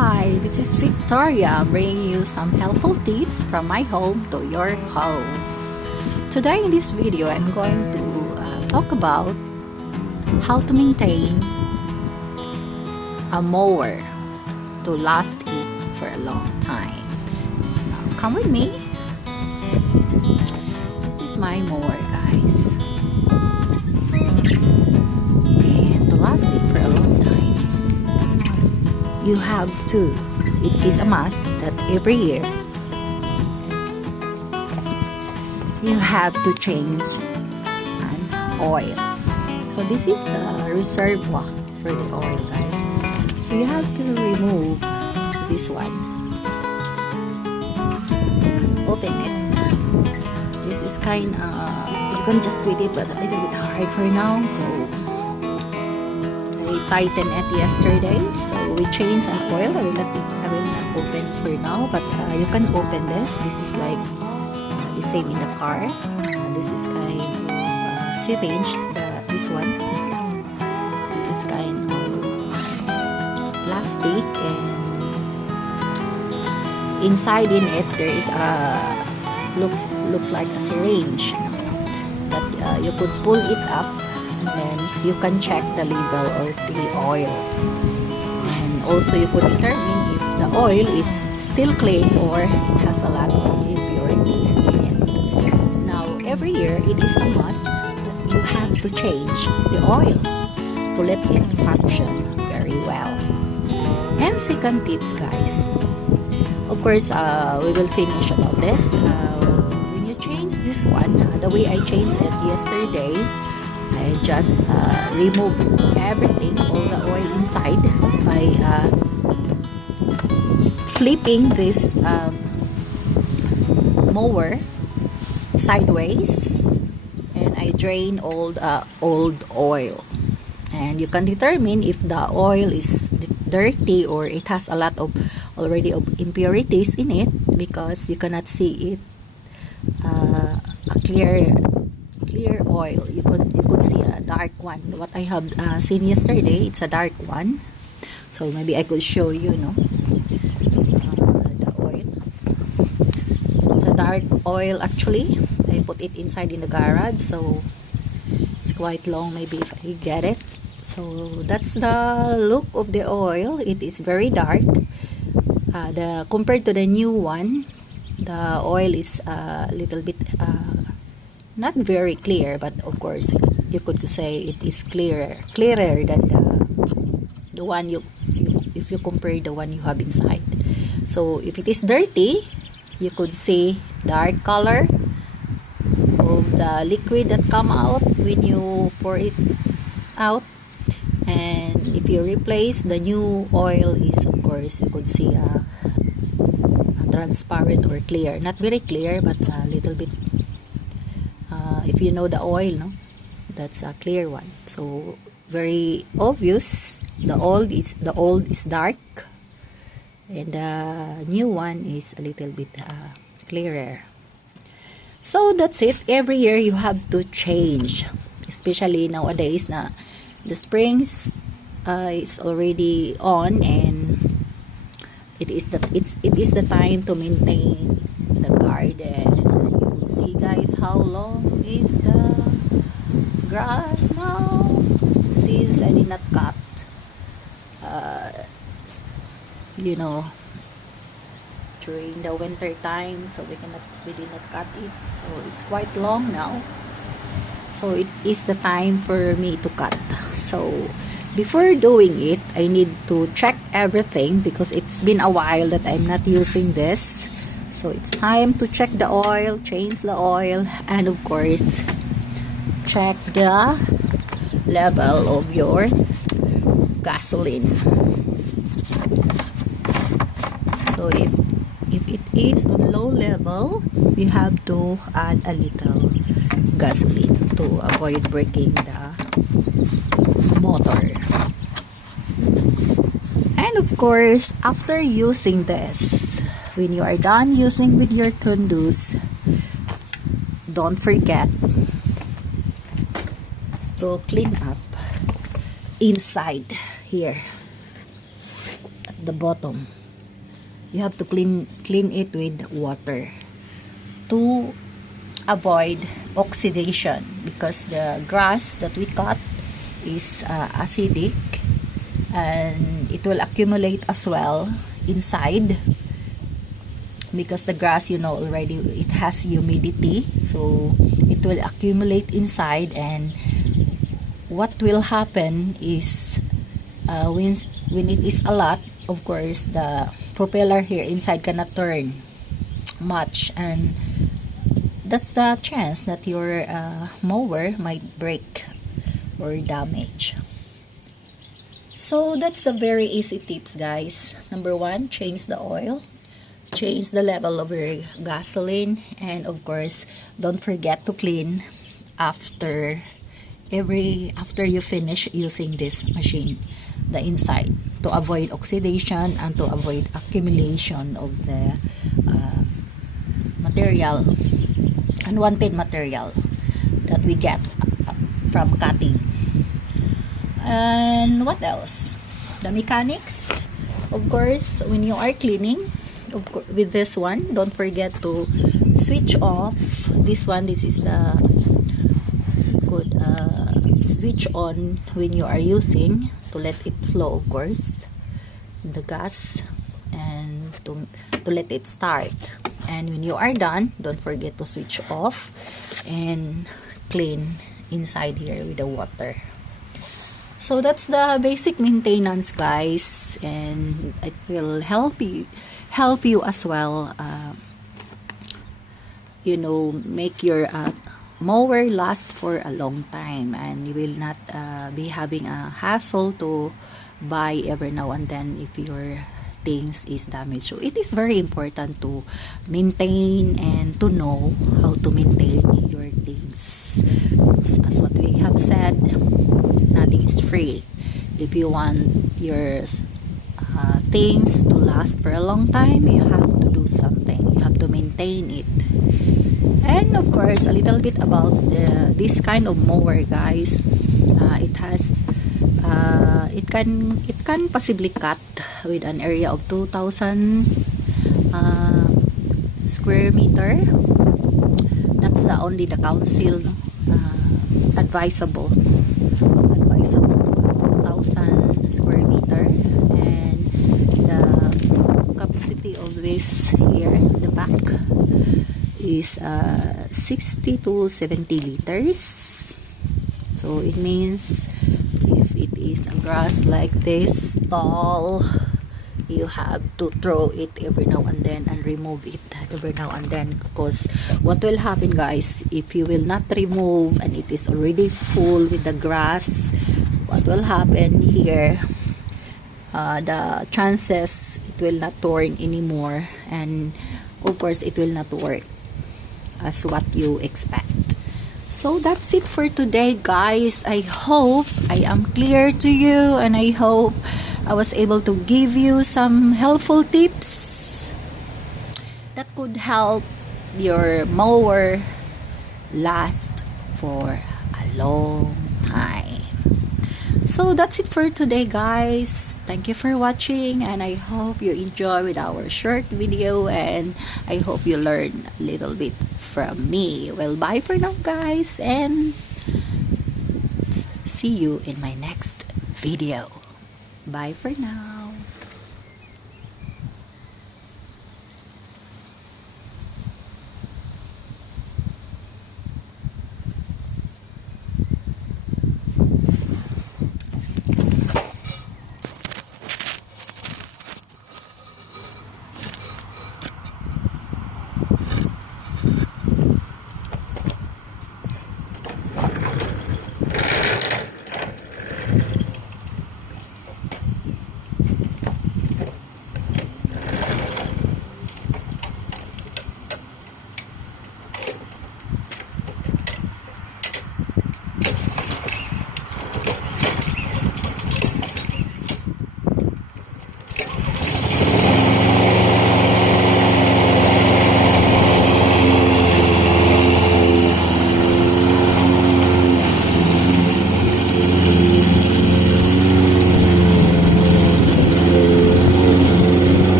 Hi, this is Victoria bringing you some helpful tips from my home to your home. Today in this video, I'm going to talk about how to maintain a mower to last it for a long time. Now, come with me. This is my mower, guys. And to last it for a long time, you have to, it is a must that every year you have to change an oil. So this is the reservoir for the oil, guys. So you have to remove this one. You can open it. This is kind of, you can just do it, but a little bit hard for now. So I tightened it yesterday. So we changed an oil. I will not open for now, but you can open this. This is like the same in the car. This is kind of syringe. This one. This is kind of plastic, and inside in it there is a look like a syringe that you could pull it up, and then you can check the level of the oil, and also you could determine if the oil is still clean or it has a lot of impurities in it. Now every year it is a must that you have to change the oil to let it function very well. And second tips, guys, of course we will finish about this. When you change this one, the way I changed it yesterday, I just remove everything, all the oil inside, by flipping this mower sideways, and I drain all the old oil. And you can determine if the oil is dirty or it has a lot of already of impurities in it, because you cannot see it a clear oil. You could see a dark one. What I have seen yesterday, it's a dark one. So maybe I could show you, the oil. It's a dark oil actually. I put it inside in the garage, so it's quite long. Maybe if I get it. So that's the look of the oil. It is very dark. Compared to the new one, the oil is a little bit not very clear, but of course you could say it is clearer than the one if you compare the one you have inside. So if it is dirty, you could see dark color of the liquid that come out when you pour it out. And if you replace, the new oil is, of course, you could see a transparent or clear, not very clear, but a little bit. If you know the oil, that's a clear one. So very obvious. The old is dark, and the new one is a little bit clearer. So that's it. Every year you have to change, especially nowadays na the springs is already on, and it is the time to maintain the garden. You will see, guys, how long is the grass now, since I did not cut during the winter time, so we did not cut it, so it's quite long now. So it is the time for me to cut. So before doing it, I need to check everything, because it's been a while that I'm not using this. So it's time to check the oil, change the oil, and of course check the level of your gasoline. So if it is on low level, you have to add a little gasoline to avoid breaking the motor. And of course, after using this, when you are done using with your tundus, don't forget to clean up inside here. at the bottom. You have to clean it with water to avoid oxidation, because the grass that we cut is acidic, and it will accumulate as well inside, because the grass, you know already, it has humidity, so it will accumulate inside. And what will happen is when it is a lot, of course the propeller here inside cannot turn much, and that's the chance that your mower might break or damage. So that's a very easy tips, guys. Number 1, change the oil, change the level of your gasoline, and of course don't forget to clean after you finish using this machine, the inside, to avoid oxidation and to avoid accumulation of the material, unwanted material that we get from cutting. And what else? The mechanics, of course, when you are cleaning, with this one, don't forget to switch off this one. This is the good switch on when you are using, to let it flow, of course, the gas, and to let it start. And when you are done, don't forget to switch off and clean inside here with the water. So that's the basic maintenance, guys, and it will help you as well, make your mower last for a long time, and you will not be having a hassle to buy every now and then if your things is damaged. So it is very important to maintain and to know how to maintain your things. As what we have said, nothing is free. If you want your things to last for a long time, you have to do something. You have to maintain it. And of course, a little bit about this kind of mower, guys. It can possibly cut with an area of 2,000 square meter. That's only the council advisable 2,000 square meter, and the capacity of this here in the back is 60 to 70 liters. So it means if it is a grass like this tall, you have to throw it every now and then and remove it every now and then, because what will happen, guys, if you will not remove and it is already full with the grass, what will happen here, the chances it will not turn anymore, and of course it will not work as what you expect. So that's it for today, guys. I hope I am clear to you, and I hope I was able to give you some helpful tips that could help your mower last for a long time. So that's it for today, guys. Thank you for watching, and I hope you enjoy with our short video, and I hope you learn a little bit from me. Well, bye for now, guys, and see you in my next video. Bye for now.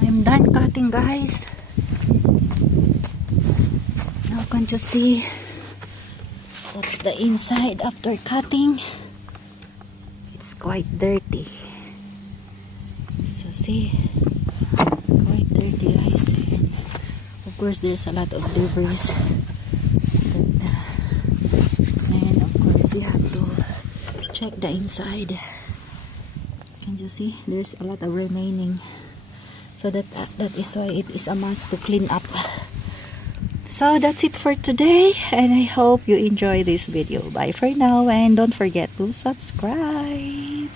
I'm done cutting, guys. Now can't you see that's the inside after cutting? It's quite dirty. So see, it's quite dirty, guys. Of course there's a lot of debris, and of course you have to check the inside. Can you see there's a lot of remaining? So that is why it is a must to clean up. So that's it for today, and I hope you enjoy this video. Bye for now, and don't forget to subscribe.